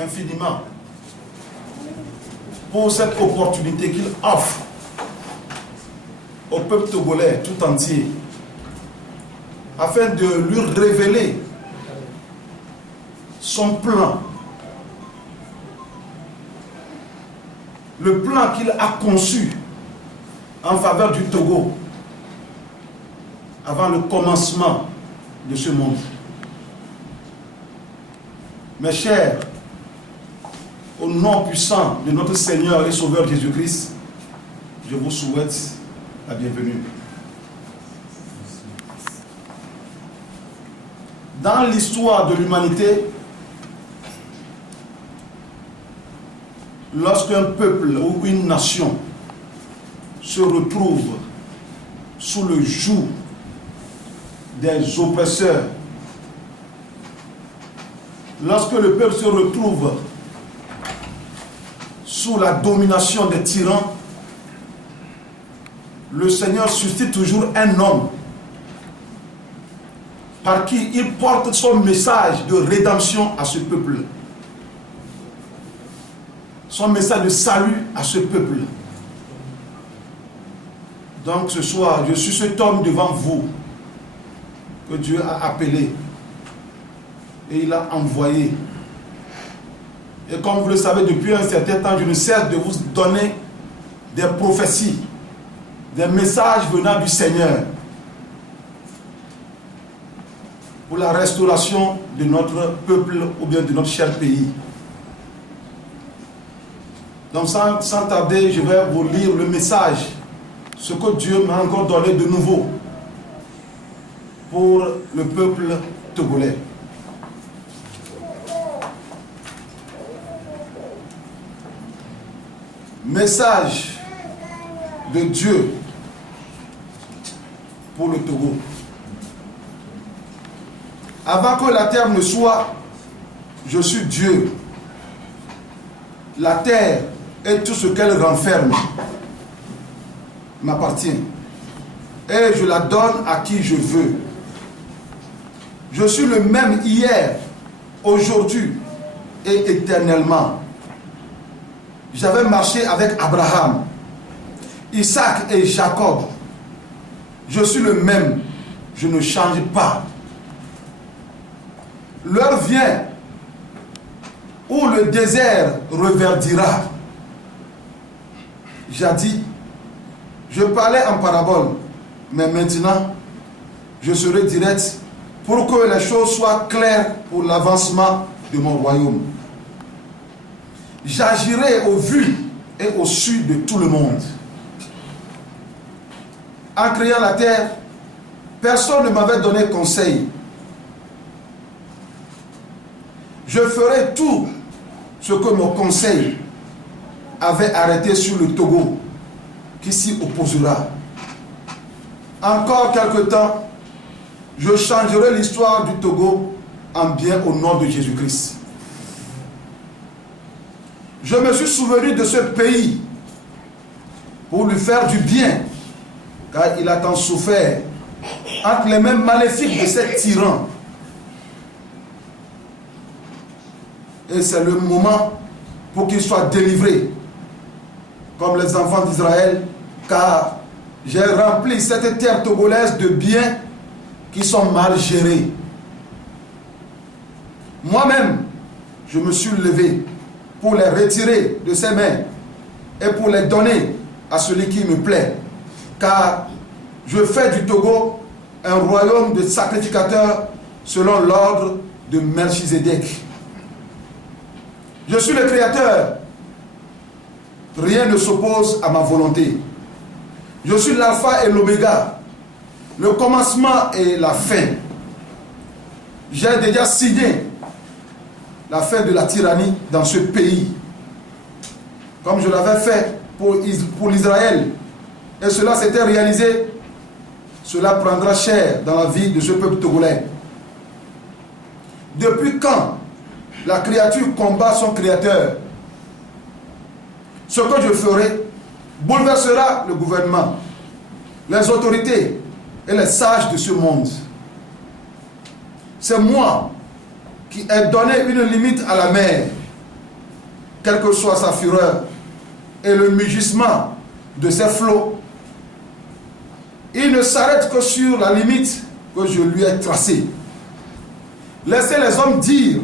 infiniment pour cette opportunité qu'il offre au peuple togolais tout entier, afin de lui révéler son plan, le plan qu'il a conçu en faveur du Togo avant le commencement de ce monde. Mes chers, au nom puissant de notre Seigneur et Sauveur Jésus-Christ, je vous souhaite la bienvenue. Dans l'histoire de l'humanité, lorsqu'un peuple ou une nation se retrouve sous le joug des oppresseurs, lorsque le peuple se retrouve sous la domination des tyrans, le Seigneur suscite toujours un homme par qui il porte son message de rédemption à ce peuple, son message de salut à ce peuple. Donc ce soir, je suis cet homme devant vous que Dieu a appelé et il a envoyé. Et comme vous le savez, depuis un certain temps, je ne cesse de vous donner des prophéties, des messages venant du Seigneur pour la restauration de notre peuple ou bien de notre cher pays. Donc sans tarder, je vais vous lire le message, ce que Dieu m'a encore donné de nouveau pour le peuple togolais. Message de Dieu pour le Togo. Avant que la terre ne soit, je suis Dieu. La terre et tout ce qu'elle renferme m'appartient. Et je la donne à qui je veux. Je suis le même hier, aujourd'hui et éternellement. J'avais marché avec Abraham, Isaac et Jacob. Je suis le même, je ne change pas. L'heure vient où le désert reverdira. Jadis, je parlais en parabole, mais maintenant, je serai direct pour que les choses soient claires pour l'avancement de mon royaume. J'agirai au vu et au su de tout le monde. En créant la terre, personne ne m'avait donné conseil. Je ferai tout ce que mon conseil avait arrêté sur le Togo, qui s'y opposera. Encore quelque temps, je changerai l'histoire du Togo en bien au nom de Jésus-Christ. Je me suis souvenu de ce pays pour lui faire du bien, car il a tant souffert entre les mains maléfiques de ces tyrans. Et c'est le moment pour qu'il soit délivré, comme les enfants d'Israël, car j'ai rempli cette terre togolaise de biens qui sont mal gérés. Moi-même, je me suis levé pour les retirer de ses mains et pour les donner à celui qui me plaît, car je fais du Togo un royaume de sacrificateurs selon l'ordre de Melchizedek. Je suis le Créateur. Rien ne s'oppose à ma volonté. Je suis l'alpha et l'oméga, le commencement et la fin. J'ai déjà signé la fin de la tyrannie dans ce pays, comme je l'avais fait pour l'Israël. Et cela s'était réalisé. Cela prendra cher dans la vie de ce peuple togolais. Depuis quand la créature combat son créateur? Ce que je ferai bouleversera le gouvernement, les autorités et les sages de ce monde. C'est moi qui ai donné une limite à la mer quelle que soit sa fureur et le mugissement de ses flots, il ne s'arrête que sur la limite que je lui ai tracée. Laissez les hommes dire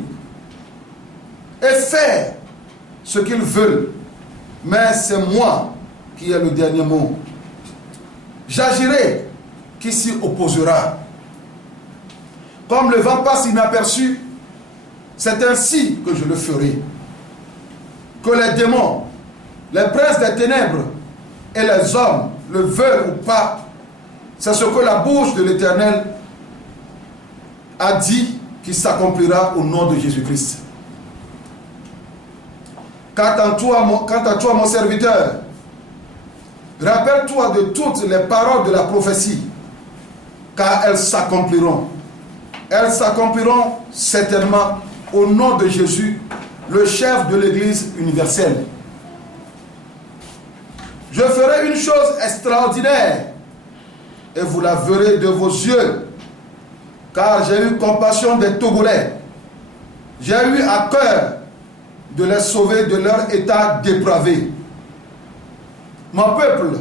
et faire ce qu'ils veulent, mais c'est moi qui ai le dernier mot. J'agirai qui s'y opposera. Comme le vent passe inaperçu, c'est ainsi que je le ferai. Que les démons, les princes des ténèbres et les hommes le veulent ou pas, c'est ce que la bouche de l'Éternel a dit qui s'accomplira au nom de Jésus-Christ. Quant à toi, mon serviteur, rappelle-toi de toutes les paroles de la prophétie, car elles s'accompliront. Elles s'accompliront certainement au nom de Jésus, le chef de l'Église universelle. Je ferai une chose extraordinaire et vous la verrez de vos yeux, car j'ai eu compassion des Togolais. J'ai eu à cœur de les sauver de leur état dépravé. Mon peuple,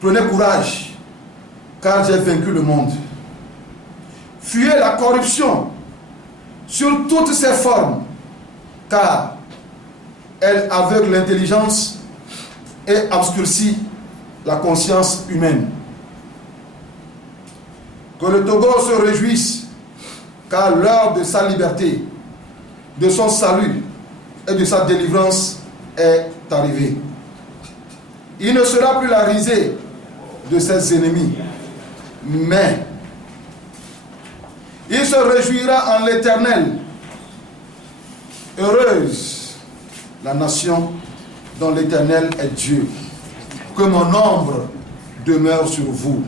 prenez courage, car j'ai vaincu le monde. Fuyez la corruption sur toutes ses formes, car elle aveugle l'intelligence et obscurcit la conscience humaine. Que le Togo se réjouisse, car l'heure de sa liberté, de son salut et de sa délivrance est arrivée. Il ne sera plus la risée de ses ennemis, mais il se réjouira en l'Éternel. Heureuse la nation dont l'Éternel est Dieu. Que mon ombre demeure sur vous.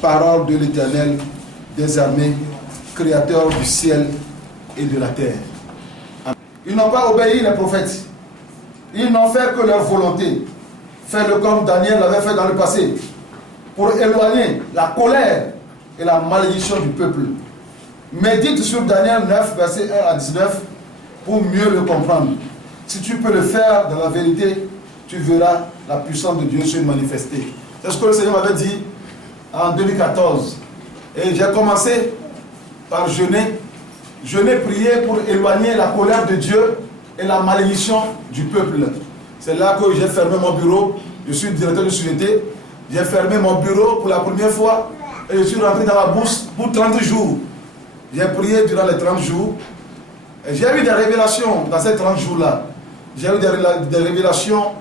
Parole de l'Éternel des armées, créateur du ciel et de la terre. Ils n'ont pas obéi les prophètes. Ils n'ont fait que leur volonté. Faites-le comme Daniel l'avait fait dans le passé, pour éloigner la colère et la malédiction du peuple. Médite sur Daniel 9, versets 1 à 19, pour mieux le comprendre. Si tu peux le faire dans la vérité, tu verras la puissance de Dieu se manifester. C'est ce que le Seigneur m'avait dit en 2014. Et j'ai commencé par jeûner, prier pour éloigner la colère de Dieu et la malédiction du peuple. C'est là que j'ai fermé mon bureau. Je suis directeur de société. J'ai fermé mon bureau pour la première fois et je suis rentré dans la bourse pour 30 jours. J'ai prié durant les 30 jours. Et j'ai eu des révélations dans ces 30 jours-là. J'ai eu des révélations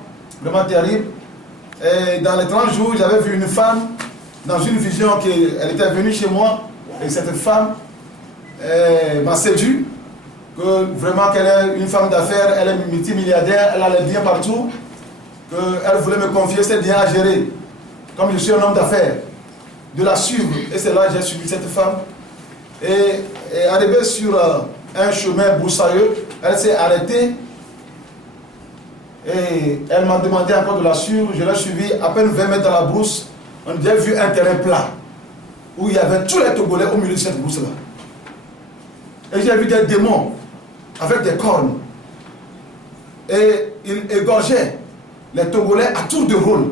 vraiment terribles. Et dans les 30 jours, j'avais vu une femme dans une vision qu'elle était venue chez moi. Et cette femme m'a séduit. Que vraiment qu'elle est une femme d'affaires, elle est multimilliardaire, elle a les biens partout. Qu'elle voulait me confier ses biens à gérer. Comme je suis un homme d'affaires. De la suivre. Et c'est là que j'ai suivi cette femme. Et arrivée sur un chemin broussailleux, elle s'est arrêtée et elle m'a demandé encore de la suivre. Je l'ai suivie à peine 20 mètres dans la brousse. On a vu un terrain plat où il y avait tous les Togolais au milieu de cette brousse-là. Et j'ai vu des démons avec des cornes. Et ils égorgeaient les Togolais à tour de rôle.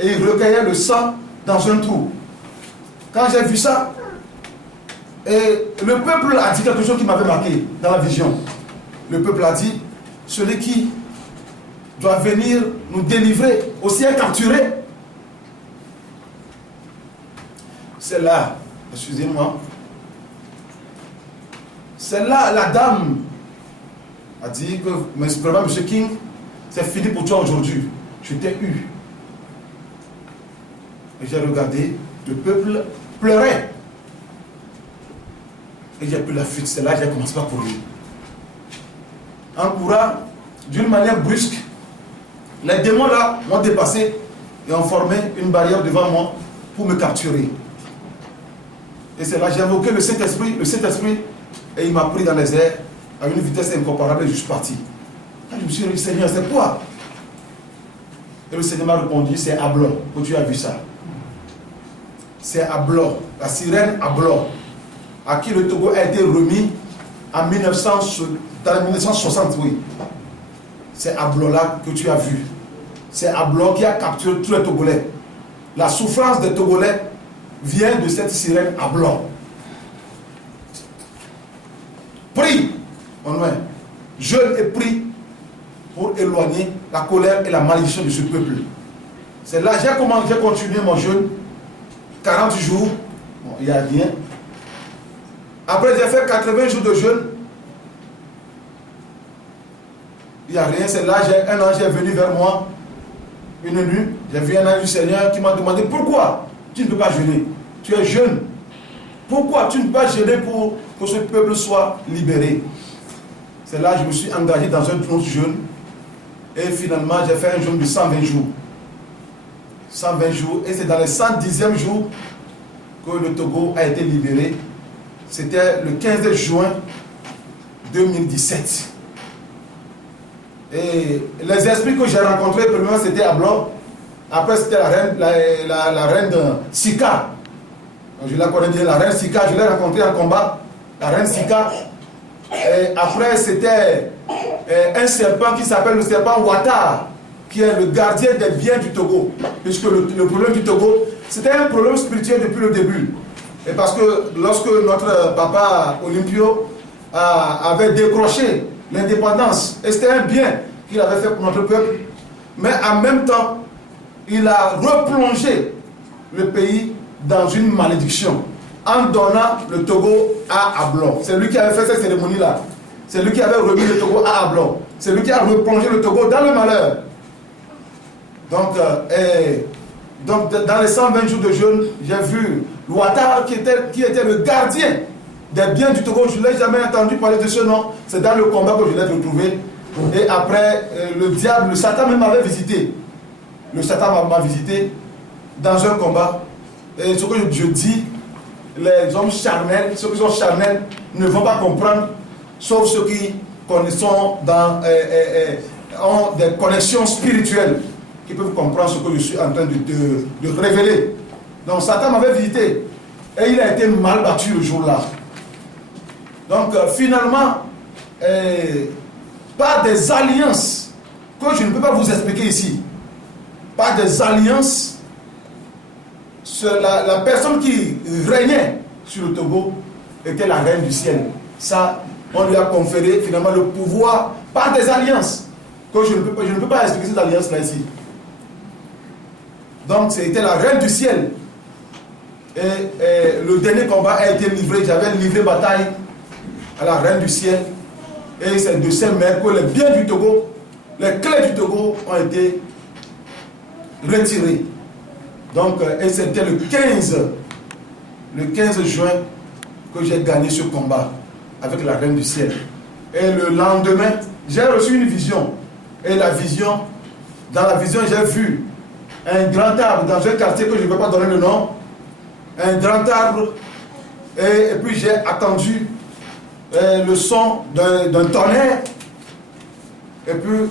Et ils recueillaient le sang dans un trou. Quand j'ai vu ça, et le peuple a dit quelque chose qui m'avait marqué dans la vision. Le peuple a dit, celui qui doit venir nous délivrer, aussi est capturé. C'est là, excusez-moi, c'est là la dame a dit que, mais vraiment, M. King, c'est fini pour toi aujourd'hui. Je t'ai eu. Et j'ai regardé, le peuple pleurait. Et j'ai pris la fuite, c'est là que j'ai commencé à courir. En courant, d'une manière brusque, les démons là m'ont dépassé et ont formé une barrière devant moi pour me capturer. Et c'est là que j'ai invoqué le Saint-Esprit, et il m'a pris dans les airs à une vitesse incomparable et je suis parti. Quand je me suis dit, Seigneur, c'est quoi? Et le Seigneur m'a répondu, c'est Ablon, que tu as vu ça. C'est Ablon, la sirène Ablon, à qui le Togo a été remis en 1960, oui. c'est Ablo-là que tu as vu. C'est Ablo qui a capturé tous les Togolais. La souffrance des Togolais vient de cette sirène Ablo. Prie, mon nom, jeûne et prie pour éloigner la colère et la malédiction de ce peuple. C'est là, j'ai continué mon jeûne, 40 jours, bon, il n'y a rien. Après, j'ai fait 80 jours de jeûne, il n'y a rien. C'est là, un ange est venu vers moi, une nuit, j'ai vu un ange du Seigneur qui m'a demandé pourquoi tu ne peux pas jeûner. Tu es jeune. Pourquoi tu ne peux pas jeûner pour que ce peuple soit libéré? C'est là que je me suis engagé dans un autre jeûne. Et finalement, j'ai fait un jeûne de 120 jours. 120 jours. Et c'est dans le 110e jour que le Togo a été libéré. C'était le 15 juin 2017. Et les esprits que j'ai rencontrés, premièrement, c'était Ablo. Après, c'était la reine de Sika. Je la connais bien, la reine Sika. Je l'ai rencontrée en combat. La reine Sika. Et après, c'était un serpent qui s'appelle le serpent Ouattara, qui est le gardien des biens du Togo. Puisque le problème du Togo, c'était un problème spirituel depuis le début. Et parce que lorsque notre papa Olympio avait décroché l'indépendance, et c'était un bien qu'il avait fait pour notre peuple, mais en même temps, il a replongé le pays dans une malédiction en donnant le Togo à Ablo. C'est lui qui avait fait cette cérémonie-là. C'est lui qui avait remis le Togo à Ablo. C'est lui qui a replongé le Togo dans le malheur. Donc dans les 120 jours de jeûne, j'ai vu Ouattara qui était le gardien des biens du Togo. Je ne l'ai jamais entendu parler de ce nom. C'est dans le combat que je l'ai retrouvé. Et après, le diable, le Satan même m'avait visité. Le Satan m'a visité dans un combat. Et ce que je dis, les hommes charnels, ceux qui sont charnels, ne vont pas comprendre, sauf ceux qui ont des connexions spirituelles, qui peuvent comprendre ce que je suis en train de révéler. Donc Satan m'avait visité, et il a été mal battu le jour-là. Donc finalement, par des alliances, que je ne peux pas vous expliquer ici, par des alliances, la personne qui régnait sur le Togo était la reine du ciel. Ça, on lui a conféré finalement le pouvoir par des alliances. Que je ne peux pas expliquer ces alliances-là ici. Donc, c'était la reine du ciel. Et le dernier combat a été livré. J'avais livré bataille à la reine du ciel. Et c'est de ces mères que les biens du Togo, les clés du Togo ont été retirées. Donc, et c'était le 15 juin que j'ai gagné ce combat avec la reine du ciel. Et le lendemain, j'ai reçu une vision. Et dans la vision, j'ai vu un grand arbre dans un quartier que je ne peux pas donner le nom. Un grand arbre. Et puis j'ai attendu le son d'un tonnerre. Et puis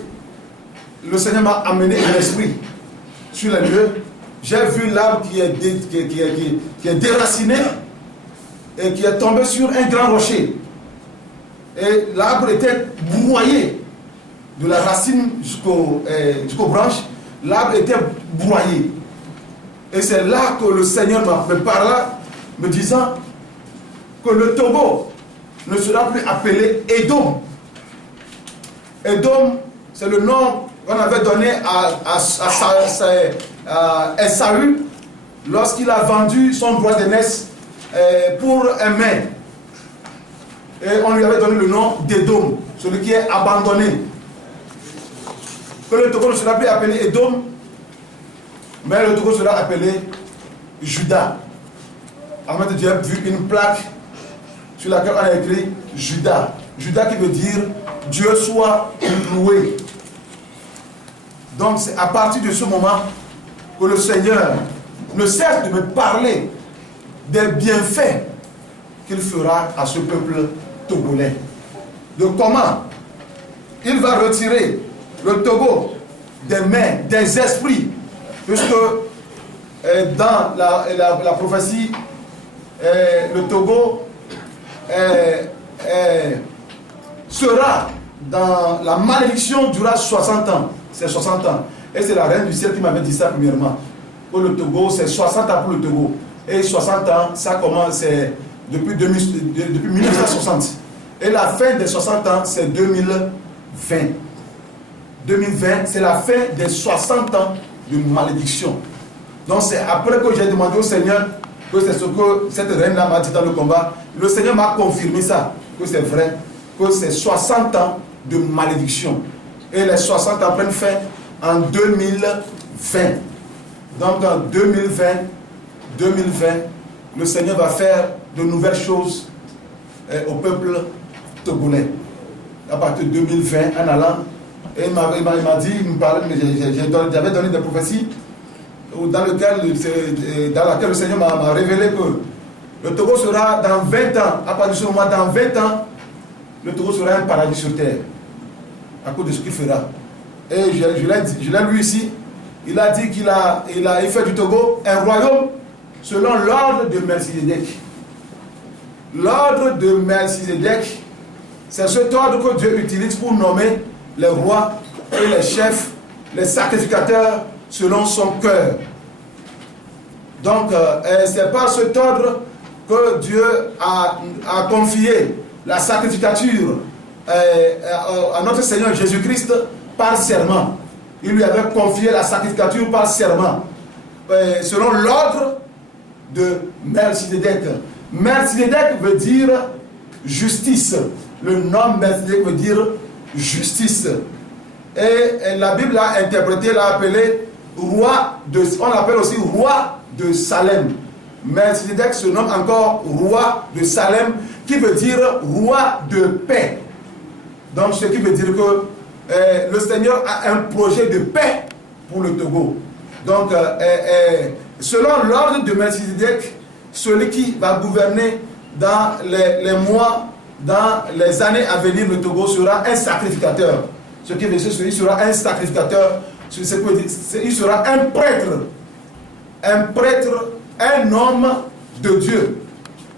le Seigneur m'a amené un esprit sur les lieux. J'ai vu l'arbre qui est déraciné et qui est tombé sur un grand rocher. Et l'arbre était broyé de la racine jusqu'aux branches. L'arbre était broyé. Et c'est là que le Seigneur me parla, me disant que le Togo ne sera plus appelé Edom. Edom, c'est le nom qu'on avait donné à Esaü lorsqu'il a vendu son droit d'aînesse pour un main. Et on lui avait donné le nom d'Edom, celui qui est abandonné. Que le Togo ne sera plus appelé Edom, mais le Togo sera appelé Juda. Avant de Dieu a vu une plaque sur laquelle on a écrit Juda. Juda qui veut dire Dieu soit loué. Donc c'est à partir de ce moment que le Seigneur ne cesse de me parler des bienfaits qu'il fera à ce peuple togolais. De comment il va retirer le Togo des mains, des esprits, puisque dans la prophétie, le Togo sera dans la malédiction durera 60 ans. C'est 60 ans. Et c'est la reine du ciel qui m'avait dit ça premièrement. Pour le Togo, c'est 60 ans pour le Togo. Et 60 ans, ça commence depuis 1960. Et la fin des 60 ans, c'est 2020. 2020, c'est la fin des 60 ans de malédiction. Donc c'est après que j'ai demandé au Seigneur que c'est ce que cette reine-là m'a dit dans le combat. Le Seigneur m'a confirmé ça, que c'est vrai, que c'est 60 ans de malédiction. Et les 60 ans prennent fin en 2020. Donc en 2020, le Seigneur va faire de nouvelles choses au peuple togolais. À partir de 2020, en allant, et il m'a dit, il me parlait, mais j'avais donné des prophéties dans laquelle le Seigneur m'a révélé que le Togo sera dans 20 ans, à partir de ce moment, dans 20 ans, le Togo sera un paradis sur terre, à cause de ce qu'il fera. Et je l'ai lu ici, il a dit qu'il a fait du Togo un royaume selon l'ordre de Melchizedek. L'ordre de Melchizedek, c'est cet ordre que Dieu utilise pour nommer les rois et les chefs, les sacrificateurs selon son cœur. Donc, c'est par cet ordre que Dieu a confié la sacrificature à notre Seigneur Jésus-Christ par serment. Il lui avait confié la sacrificature par serment, selon l'ordre de Melchizedek. Melchizedek veut dire justice. Le nom Melchizedek veut dire justice. Et la Bible l'a interprété, l'a appelé roi de, on l'appelle aussi roi de Salem. Melchizedek se nomme encore roi de Salem, qui veut dire roi de paix. Donc ce qui veut dire que le Seigneur a un projet de paix pour le Togo. Donc selon l'ordre de Melchizedek, celui qui va gouverner dans les mois, dans les années à venir, le Togo sera un sacrificateur. Ce qui veut dire qu'il sera un sacrificateur, il sera un prêtre, un homme de Dieu,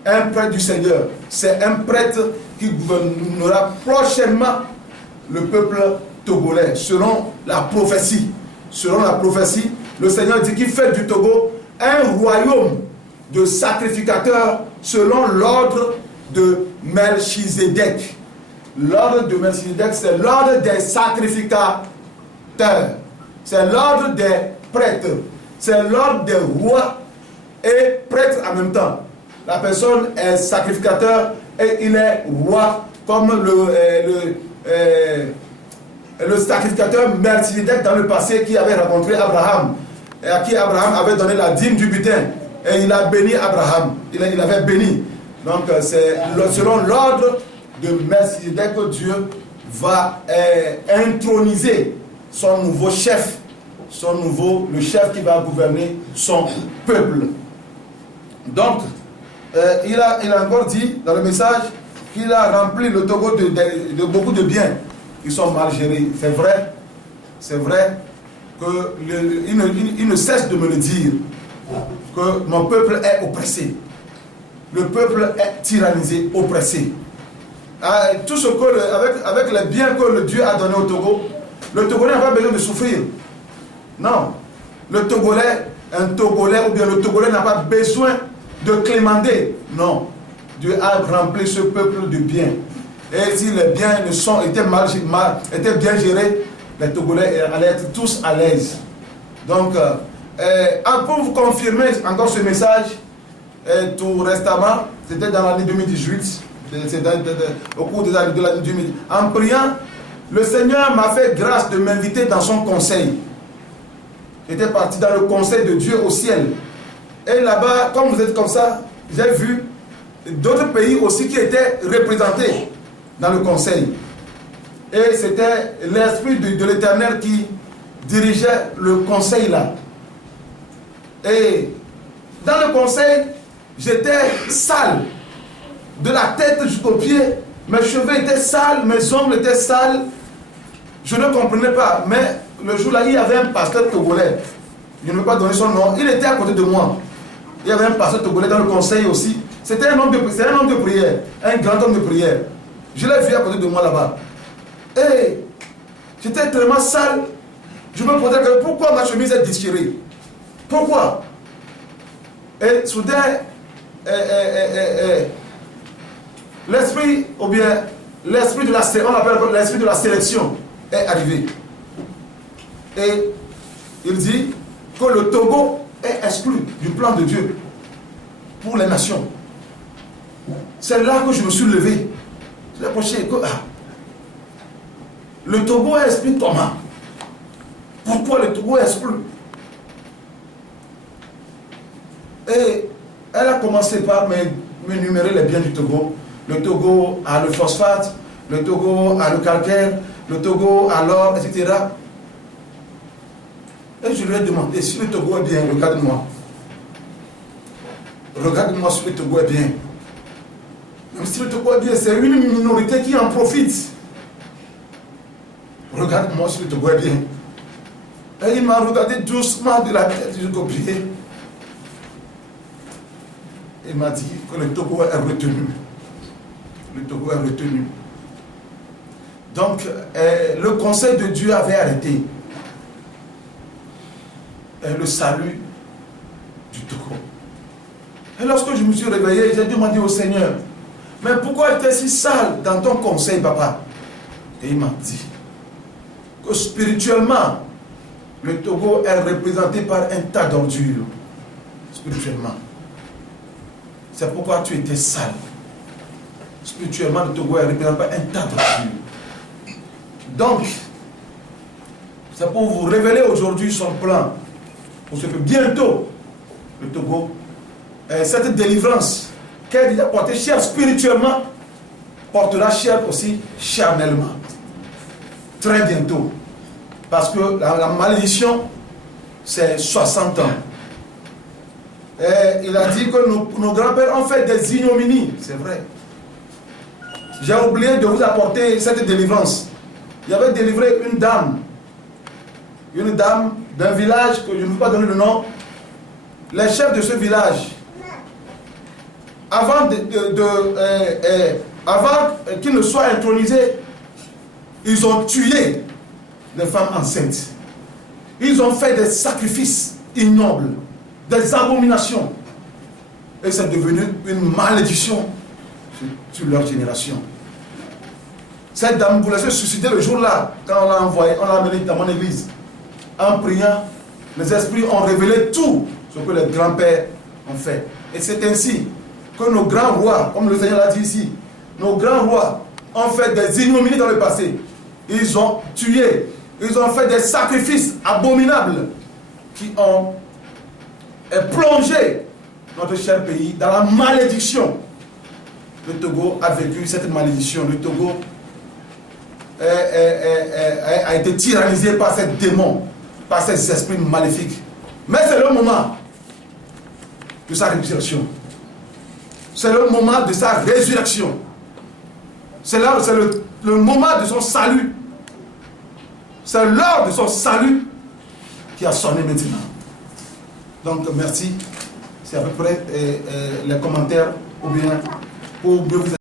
un prêtre du Seigneur. C'est un prêtre qui gouvernera prochainement le peuple togolais, selon la prophétie. Selon la prophétie, le Seigneur dit qu'il fait du Togo un royaume de sacrificateurs selon l'ordre de Melchizedek. L'ordre de Melchizedek, c'est l'ordre des sacrificateurs. C'est l'ordre des prêtres. C'est l'ordre des rois et prêtres en même temps. La personne est sacrificateur et il est roi, comme le sacrificateur Melchizedek dans le passé qui avait rencontré Abraham et à qui Abraham avait donné la dîme du butin. Et il a béni Abraham. Il avait béni. Donc c'est selon l'ordre de Melchizedek que Dieu va introniser son nouveau chef, le chef qui va gouverner son peuple. Donc, il a encore dit dans le message qu'il a rempli le Togo de beaucoup de biens qui sont mal gérés. C'est vrai qu'il ne cesse de me le dire, que mon peuple est oppressé. Le peuple est tyrannisé, oppressé. Tout ce que, avec les biens que le Dieu a donné au Togo, le Togolais n'a pas besoin de souffrir. Non. Le Togolais, un Togolais ou bien le Togolais n'a pas besoin de clémenter. Non. Dieu a rempli ce peuple de biens. Et si les biens étaient bien gérés, les Togolais allaient être tous à l'aise. Donc, pour vous confirmer encore ce message, tout récemment, c'était dans l'année 2018, au cours de l'année 2018, en priant, le Seigneur m'a fait grâce de m'inviter dans son conseil. J'étais parti dans le conseil de Dieu au ciel. Et là-bas, comme vous êtes comme ça, j'ai vu d'autres pays aussi qui étaient représentés dans le conseil. Et c'était l'Esprit de l'Éternel qui dirigeait le conseil là. Et dans le conseil, j'étais sale, de la tête jusqu'aux pieds. Mes cheveux étaient sales, mes ongles étaient sales. Je ne comprenais pas. Mais le jour-là, il y avait un pasteur togolais. Je ne vais pas donner son nom. Il était à côté de moi. Il y avait un pasteur togolais dans le conseil aussi. C'était un homme de prière, un grand homme de prière. Je l'ai vu à côté de moi là-bas. Et j'étais tellement sale. Je me posais que pourquoi ma chemise est déchirée? Pourquoi? Et soudain, l'esprit, ou bien l'esprit de la sélection, on appelle l'esprit de la sélection, est arrivé. Et il dit que le Togo est exclu du plan de Dieu pour les nations. C'est là que je me suis levé. Je l'ai approché que le Togo est exclu comment? Pourquoi le Togo est exclu? Et elle a commencé par m'énumérer les biens du Togo. Le Togo a le phosphate, le Togo a le calcaire, le Togo a l'or, etc. Et je lui ai demandé si le Togo est bien, regarde-moi. Regarde-moi si le Togo est bien. Même si le Togo est bien, c'est une minorité qui en profite. Regarde-moi si le Togo est bien. Et il m'a regardé doucement de la tête jusqu'au pied. Il m'a dit que le Togo est retenu. Le Togo est retenu. Donc, le conseil de Dieu avait arrêté le salut du Togo. Et lorsque je me suis réveillé, j'ai demandé au Seigneur, mais pourquoi tu es si sale dans ton conseil, papa? Et il m'a dit que spirituellement, le Togo est représenté par un tas d'ordures. Spirituellement. C'est pourquoi tu étais sale. Spirituellement, le Togo est représenté par un tas d'ordures. Donc, c'est pour vous révéler aujourd'hui son plan. Pour ce que bientôt, le Togo, cette délivrance qu'elle a déjà portée chair spirituellement, portera chair aussi charnellement. Très bientôt. Parce que la malédiction, c'est 60 ans. Et il a dit que nos grands-pères ont fait des ignominies. C'est vrai. J'ai oublié de vous apporter cette délivrance. Il avait délivré une dame d'un village que je ne peux pas donner le nom. Les chefs de ce village, avant qu'ils ne soient intronisés, ils ont tué les femmes enceintes. Ils ont fait des sacrifices ignobles, des abominations. Et c'est devenu une malédiction sur leur génération. Cette dame voulait se suicider le jour-là, quand on l'a envoyé, on l'a amené dans mon église. En priant, les esprits ont révélé tout ce que les grands-pères ont fait. Et c'est ainsi que nos grands rois, comme le Seigneur l'a dit ici, nos grands rois ont fait des ignominies dans le passé. Ils ont tué, ils ont fait des sacrifices abominables qui ont plongé notre cher pays dans la malédiction. Le Togo a vécu cette malédiction. Le Togo a été tyrannisé par ces démons, par ces esprits maléfiques. Mais c'est le moment de sa résurrection. C'est le moment de sa résurrection. C'est le moment de son salut. C'est l'heure de son salut qui a sonné maintenant. Donc merci. C'est à peu près les commentaires ou bien pour mieux vous